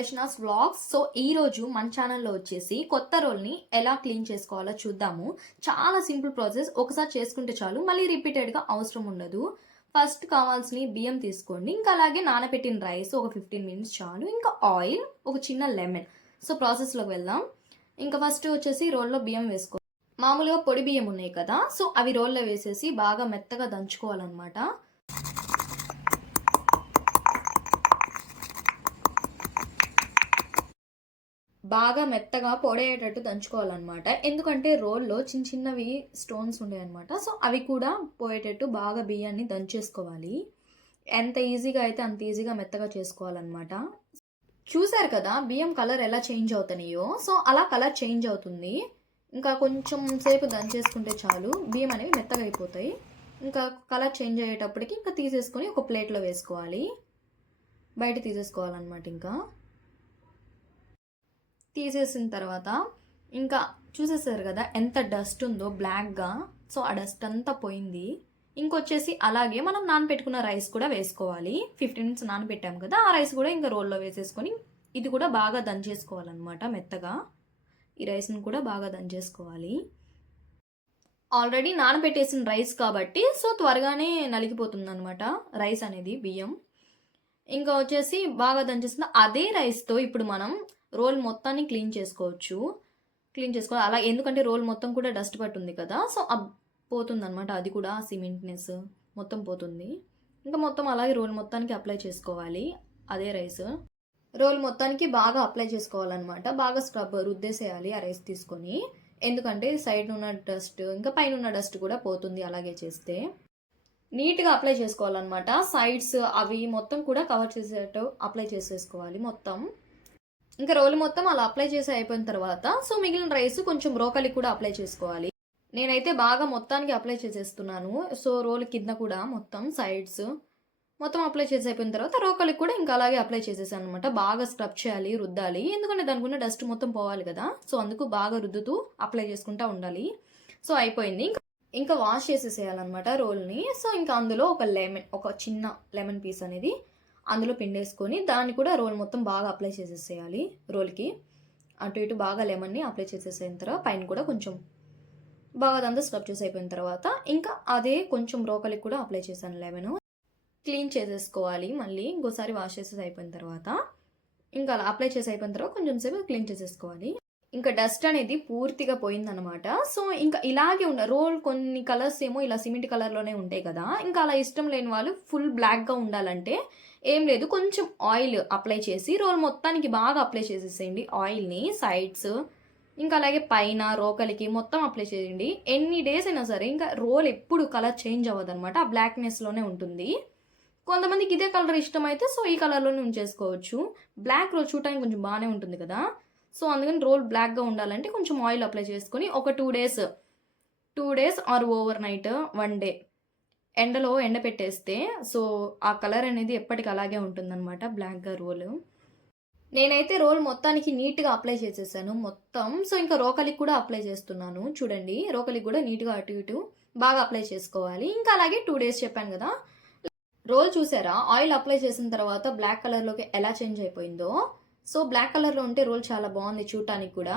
Darshanas vlogs. So ఈ రోజు మన ఛానల్లో వచ్చేసి కొత్త రోల్ని ఎలా క్లీన్ చేసుకోవాలో చూద్దాము. చాలా సింపుల్ ప్రాసెస్, ఒకసారి చేసుకుంటే చాలు, మళ్ళీ రిపీటెడ్గా అవసరం ఉండదు. ఫస్ట్ కావాల్సిన బియ్యం తీసుకోండి, ఇంకా అలాగే నానబెట్టిన రైస్ ఒక 15 మినిట్స్ చాలు, ఇంకా ఆయిల్, ఒక చిన్న లెమన్. సో ప్రాసెస్లోకి వెళ్దాం. ఇంకా ఫస్ట్ వచ్చేసి రోల్లో బియ్యం వేసుకో. మామూలుగా పొడి బియ్యం ఉన్నాయి కదా, సో అవి రోల్లో వేసేసి బాగా మెత్తగా దంచుకోవాలన్నమాట. బాగా మెత్తగా పొడేటట్టు దంచుకోవాలన్నమాట. ఎందుకంటే రోల్లో చిన్న చిన్నవి స్టోన్స్ ఉన్నాయన్నమాట. సో అవి కూడా పోయేటట్టు బాగా బియ్యాన్ని దంచేసుకోవాలి. ఎంత ఈజీగా అయితే అంత ఈజీగా మెత్తగా చేసుకోవాలన్నమాట. చూసారు కదా బియ్యం కలర్ ఎలా చేంజ్ అవుతున్నాయో, సో అలా కలర్ చేంజ్ అవుతుంది. ఇంకా కొంచెం సేపు దంచేసుకుంటే చాలు, బియ్యం అనేవి మెత్తగా అయిపోతాయి. ఇంకా కలర్ చేంజ్ అయ్యేటప్పటికి ఇంకా తీసేసుకొని ఒక ప్లేట్లో వేసుకోవాలి, బయట తీసేసుకోవాలన్నమాట. ఇంకా తీసేసిన తర్వాత ఇంకా చూసేసారు కదా ఎంత డస్ట్ ఉందో బ్లాక్గా. సో ఆ డస్ట్ అంతా పోయింది. ఇంకొచ్చేసి అలాగే మనం నానబెట్టుకున్న రైస్ కూడా వేసుకోవాలి. 15 మినిట్స్ నానబెట్టాం కదా, ఆ రైస్ కూడా ఇంకా రోల్లో వేసేసుకొని ఇది కూడా బాగా దంచేసుకోవాలన్నమాట మెత్తగా. ఈ రైస్ని కూడా బాగా దంచేసుకోవాలి. ఆల్రెడీ నానబెట్టేసిన రైస్ కాబట్టి సో త్వరగానే నలిగిపోతుంది అనమాట రైస్ అనేది, బియ్యం. ఇంకా వచ్చేసి బాగా దంచేసిన అదే రైస్తో ఇప్పుడు మనం రోల్ మొత్తాన్ని క్లీన్ చేసుకోవాలి అలా. ఎందుకంటే రోల్ మొత్తం కూడా డస్ట్ పట్టుంది కదా, సో పోతుంది అనమాట. అది కూడా సిమెంట్నెస్ మొత్తం పోతుంది. ఇంకా మొత్తం అలాగే రోల్ మొత్తానికి అప్లై చేసుకోవాలి. అదే రైస్ రోల్ మొత్తానికి బాగా అప్లై చేసుకోవాలన్నమాట. బాగా స్క్రబ్ రుద్దేసేయాలి ఆ రైస్ తీసుకొని. ఎందుకంటే సైడ్ ఉన్న డస్ట్ ఇంకా పైన ఉన్న డస్ట్ కూడా పోతుంది అలాగే చేస్తే. నీట్గా అప్లై చేసుకోవాలన్నమాట. సైడ్స్ అవి మొత్తం కూడా కవర్ చేసేటట్టు అప్లై చేసేసుకోవాలి మొత్తం. ఇంకా రోల్ మొత్తం అలా అప్లై చేసి అయిపోయిన తర్వాత సో మిగిలిన రైస్ కొంచెం బ్రోకలి కూడా అప్లై చేసుకోవాలి. నేనైతే బాగా మొత్తానికి అప్లై చేసేస్తున్నాను. సో రోల్ కింద కూడా మొత్తం సైడ్స్ మొత్తం అప్లై చేసి అయిపోయిన తర్వాత రోకలి కూడా ఇంకా అలాగే అప్లై చేసేసాను అనమాట. బాగా స్క్రబ్ చేయాలి, రుద్దాలి, ఎందుకంటే దానికి ఉన్న డస్ట్ మొత్తం పోవాలి కదా. సో అందుకు బాగా రుద్దుతూ అప్లై చేసుకుంటూ ఉండాలి. సో అయిపోయింది. ఇంకా వాష్ చేసేసేయాలన్నమాట రోల్ని. సో ఇంకా అందులో ఒక చిన్న లెమన్ పీస్ అనేది అందులో పిండేసుకొని దాన్ని కూడా రోల్ మొత్తం బాగా అప్లై చేసేసేయాలి. రోల్కి అటు ఇటు బాగా లెమన్ని అప్లై చేసేసిన తర్వాత పైన కూడా కొంచెం బాగా అదంతా స్క్రబ్ చేసి అయిపోయిన తర్వాత ఇంకా అదే కొంచెం రోకలికి కూడా అప్లై చేశాను లెమన్. క్లీన్ చేసేసుకోవాలి మళ్ళీ ఇంకోసారి వాష్ చేసేసి అయిపోయిన తర్వాత. ఇంకా అలా అప్లై చేసి అయిపోయిన తర్వాత కొంచెం సేపు క్లీన్ చేసేసుకోవాలి. ఇంకా డస్ట్ అనేది పూర్తిగా పోయిందనమాట. సో ఇంకా ఇలాగే రోల్ కొన్ని కలర్స్ ఏమో ఇలా సిమెంట్ కలర్లోనే ఉంటాయి కదా, ఇంకా అలా ఇష్టం లేని వాళ్ళు ఫుల్ బ్లాక్గా ఉండాలంటే ఏం లేదు, కొంచెం ఆయిల్ అప్లై చేసి రోల్ మొత్తానికి బాగా అప్లై చేసేసేయండి ఆయిల్ని, సైడ్స్ ఇంకా అలాగే పైన రోకలికి మొత్తం అప్లై చేయండి. ఎన్ని డేస్ అయినా సరే ఇంకా రోల్ ఎప్పుడు కలర్ చేంజ్ అవ్వదు అనమాట, ఆ బ్లాక్నెస్లోనే ఉంటుంది. కొంతమందికి ఇదే కలర్ ఇష్టమైతే సో ఈ కలర్లోనే ఉంచేసుకోవచ్చు. బ్లాక్ రోల్ చూడటానికి కొంచెం బాగానే ఉంటుంది కదా, సో అందుకని రోల్ బ్లాక్గా ఉండాలంటే కొంచెం ఆయిల్ అప్లై చేసుకొని ఒక 2 days or overnight 1 day ఎండలో ఎండపెట్టేస్తే సో ఆ కలర్ అనేది ఎప్పటికి అలాగే ఉంటుందన్నమాట బ్లాక్గా రోల్. నేనైతే రోల్ మొత్తానికి నీట్గా అప్లై చేసేసాను మొత్తం. సో ఇంకా రోకలికి కూడా అప్లై చేస్తున్నాను చూడండి. రోకలికి కూడా నీట్గా అటు ఇటు బాగా అప్లై చేసుకోవాలి. ఇంకా అలాగే 2 డేస్ చెప్పాను కదా. రోల్ చూసారా ఆయిల్ అప్లై చేసిన తర్వాత బ్లాక్ కలర్లోకి ఎలా చేంజ్ అయిపోయిందో. సో బ్లాక్ కలర్లో ఉంటే రోల్ చాలా బాగుంది చూడటానికి కూడా.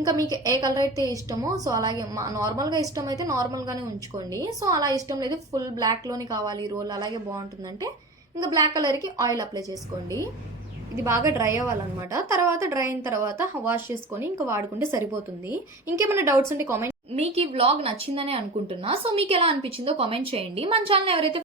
ఇంకా మీకు ఏ కలర్ అయితే ఇష్టమో సో అలాగే నార్మల్గా ఇష్టం అయితే నార్మల్గానే ఉంచుకోండి. సో అలా ఇష్టం లేదు ఫుల్ బ్లాక్లోనే కావాలి రోల్ అలాగే బాగుంటుందంటే ఇంకా బ్లాక్ కలర్కి ఆయిల్ అప్లై చేసుకోండి. ఇది బాగా డ్రై అవ్వాలన్నమాట. తర్వాత డ్రై అయిన తర్వాత వాష్ చేసుకొని ఇంకా వాడుకుంటే సరిపోతుంది. ఇంకేమైనా డౌట్స్ ఉంటే కామెంట్. మీకు ఈ వ్లాగ్ నచ్చిందనే అనుకుంటున్నా. సో మీకు ఎలా అనిపించిందో కామెంట్ చేయండి. మన ఛానల్ ఎవరైతే